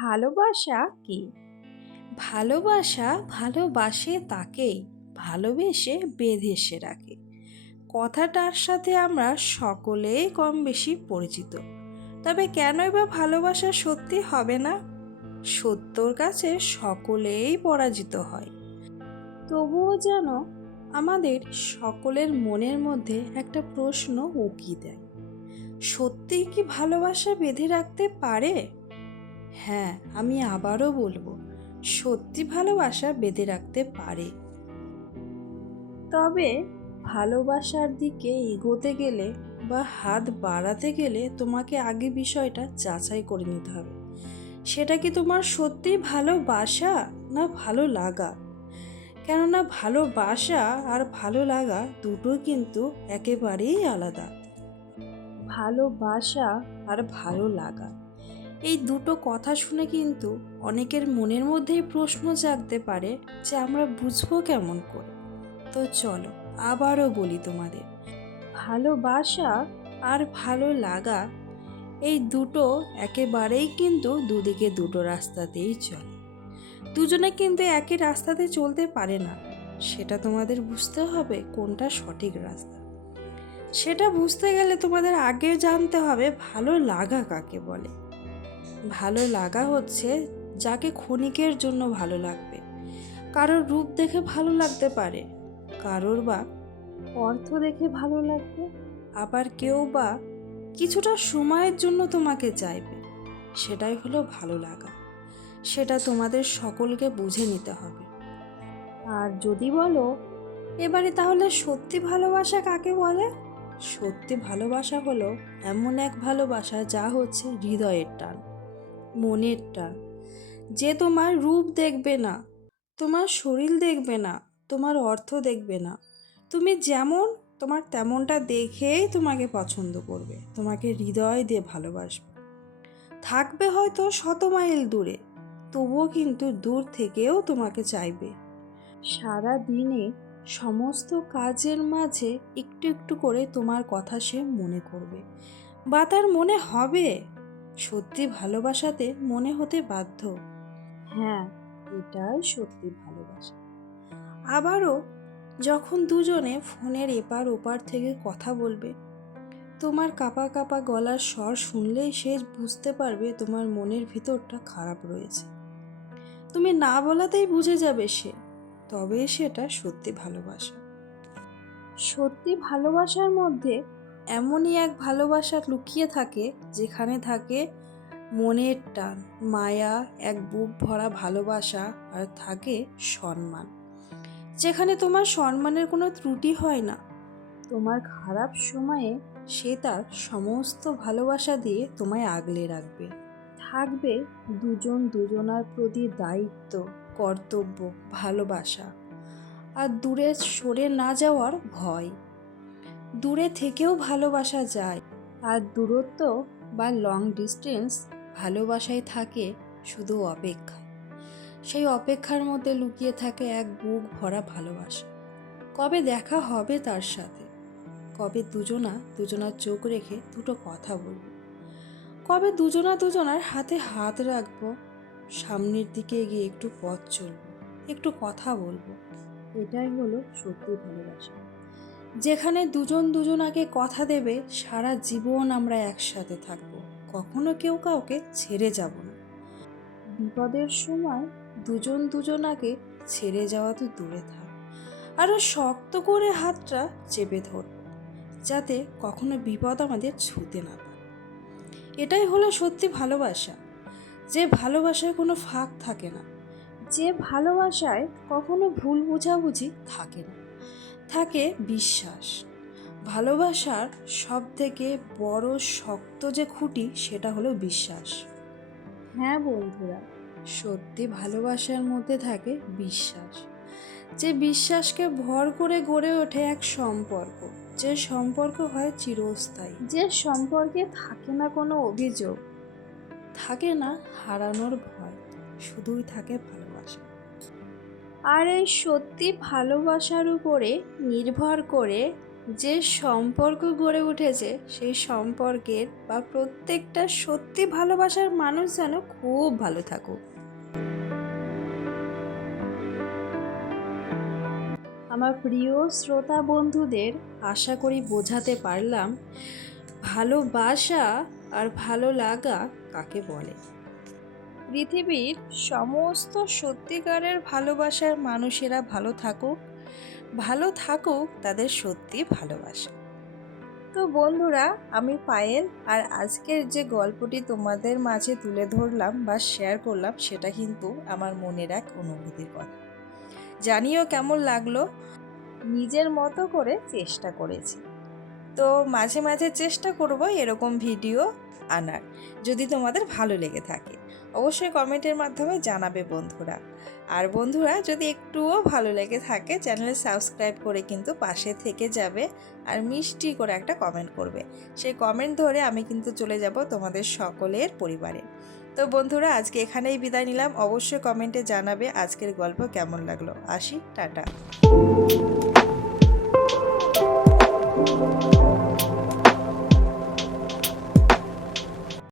ভালোবাসা কি? ভালোবাসা ভালোবাসে তাকেই ভালোবেসে বেঁধে সে রাখে। কথাটার সাথে আমরা সকলেই কম বেশি পরিচিত। তবে কেনই বা ভালোবাসা সত্যি হবে না? সত্যর কাছে সকলেই পরাজিত হয়। তবুও যেন আমাদের সকলের মনের মধ্যে একটা প্রশ্ন উকি দেয়। সত্যিই কি ভালোবাসা বেঁধে রাখতে পারে? হ্যাঁ আমি আবারও বলব, সত্যি ভালোবাসা বেঁধে রাখতে পারে। তবে ভালোবাসার দিকে এগোতে গেলে বা হাত বাড়াতে গেলে তোমাকে আগে বিষয়টা যাচাই করে নিতে হবে। সেটা কি তোমার সত্যি ভালোবাসা না ভালো লাগা? কেননা ভালোবাসা আর ভালো লাগা দুটো কিন্তু একেবারেই আলাদা। ভালোবাসা আর ভালো লাগা। এই দুটো কথা শুনে কিন্তু অনেকের মনের মধ্যেই প্রশ্ন জাগতে পারে যে আমরা বুঝব কেমন করে। তো চলো, আবারও বলি তোমাদের ভালোবাসা আর ভালো লাগা, এই দুটো একেবারেই কিন্তু দুদিকে দুটো রাস্তাতেই চলে। দুজনে কিন্তু একই রাস্তাতে চলতে পারে না, সেটা তোমাদের বুঝতে হবে কোনটা সঠিক রাস্তা। সেটা বুঝতে গেলে তোমাদের আগে জানতে হবে ভালো লাগা কাকে বলে। ভালো লাগা হচ্ছে যাকে ক্ষণিকের জন্য ভালো লাগবে। কারোর রূপ দেখে ভালো লাগতে পারে, কারোর বা অর্থ দেখে ভালো লাগবে, আবার কেউ বা কিছুটা সময়ের জন্য তোমাকে চাইবে। সেটাই হলো ভালো লাগা। সেটা তোমাদের সকলকে বুঝে নিতে হবে। আর যদি বলো, এবারে তাহলে সত্যি ভালোবাসা কাকে বলে? সত্যি ভালোবাসা হলো এমন এক ভালোবাসা যা হচ্ছে হৃদয়ের টান। মনের টান যে তোমার রূপ দেখবে না, তোমার শরীর দেখবে না, তোমার অর্থ দেখবে না, তুমি যেমন, তোমার তেমনটা দেখেই তোমাকে পছন্দ করবে, তোমাকে হৃদয় দিয়ে ভালোবাসবে। থাকবে হয়তো শত মাইল দূরে, তবুও কিন্তু দূর থেকেও তোমাকে চাইবে। সারা দিনে সমস্ত কাজের মাঝে একটু একটু করে তোমার কথা সে মনে করবে, বা তার মনে হবে। সত্যি ভালোবাসাতে মনে হতে বাধ্য। হ্যাঁ এটাই সত্যি ভালোবাসা। আবারও যখন দুজনে ফোনের এপার ওপার থেকে কথা বলবে তোমার কাপা কাপা গলার স্বর শুনলেই সে বুঝতে পারবে তোমার মনের ভিতরটা খারাপ রয়েছে। তুমি না বলাতেই বুঝে যাবে সে তবে সেটা সত্যি ভালোবাসা। সত্যি ভালোবাসার মধ্যে এমনই এক ভালোবাসা লুকিয়ে থাকে যেখানে থাকে মনের টান, মায়া, এক বুক ভরা ভালোবাসা আর থাকে সম্মান। যেখানে তোমার সম্মানের কোনো ত্রুটি হয় না। তোমার খারাপ সময়ে সে তার সমস্ত ভালোবাসা দিয়ে তোমায় আগলে রাখবে। থাকবে দুজন দুজনার প্রতি দায়িত্ব, কর্তব্য, ভালোবাসা। আর দূরে সরে না যাওয়ার ভয়। দূরে থেকেও ভালোবাসা যায়। আর দূরত্ব বা লং ডিস্টেন্স ভালোবাসায় থাকে শুধু অপেক্ষা। সেই অপেক্ষার মধ্যে লুকিয়ে থাকে এক বুক ভরা ভালোবাসা। কবে দেখা হবে তার সাথে? কবে দুজনা দুজনার চোখ রেখে দুটো কথা বলব? কবে দুজনা দুজনার হাতে হাত রাখব? সামনের দিকে এগিয়ে একটু পথ চলবো, একটু কথা বলব। এটাই হলো সত্যি ভালোবাসা। যেখানে দুজন দুজনাকে কথা দেবে, সারা জীবন আমরা একসাথে থাকব। কখনো কেউ কাউকে ছেড়ে যাব না। বিপদের সময় দুজন দুজনাকে ছেড়ে যাওয়া তো দূরে থাক। আরও শক্ত করে হাতটা চেপে ধরব যাতে কখনো বিপদ আমাদের ছুতে না এটাই হলো সত্যি ভালোবাসা। যে ভালোবাসায় কোনো ফাঁক থাকে না, যে ভালোবাসায় কখনো ভুল বোঝাবুঝি থাকে না। থাকে বিশ্বাস। ভালোবাসার সব থেকে বড় শক্ত যে খুঁটি, সেটা হলো বিশ্বাস। হ্যাঁ বন্ধুরা, সত্যি ভালোবাসার মধ্যে থাকে বিশ্বাস। যে বিশ্বাসকে ভর করে গড়ে ওঠে এক সম্পর্ক, যে সম্পর্ক হয় চিরস্থায়ী। যে সম্পর্কে থাকে না কোনো অভিযোগ, থাকে না হারানোর ভয়, শুধুই থাকে আর এই সত্যি ভালোবাসার উপরে নির্ভর করে যে সম্পর্ক গড়ে উঠেছে, সেই সম্পর্কের বা প্রত্যেকটা সত্যি ভালোবাসার মানুষ যেন খুব ভালো থাকুক। আমার প্রিয় শ্রোতা বন্ধুদের আশা করি বোঝাতে পারলাম, ভালোবাসা আর ভালো লাগা কাকে বলে? পৃথিবীর সমস্ত সত্যিকারের ভালোবাসার মানুষেরা ভালো থাকুক ভালো থাকুক তাদের সত্যি ভালোবাসা। তো বন্ধুরা, আমি পায়েল আর আজকের যে গল্পটি তোমাদের মাঝে তুলে ধরলাম বা শেয়ার করলাম, সেটা কিন্তু আমার মনের এক অনুভূতির কথা। জানিও কেমন লাগল? নিজের মতো করে চেষ্টা করেছি। তো মাঝে মাঝে চেষ্টা করব এরকম ভিডিও আনার, যদি তোমাদের ভালো লেগে থাকে। অবশ্যই কমেন্টের মাধ্যমে জানাবে বন্ধুরা। আর বন্ধুরা, যদি একটুও ভালো লেগে থাকে, চ্যানেল সাবস্ক্রাইব করে কিন্তু পাশে থেকে যাবে আর মিষ্টি করে একটা কমেন্ট করবে। সেই কমেন্ট ধরে আমি কিন্তু চলে যাব তোমাদের সকলের পরিবারে। তো বন্ধুরা, আজকে এখানেই বিদায় নিলাম। অবশ্যই কমেন্টে জানাবে আজকের গল্প কেমন লাগল। আসি, টাটা।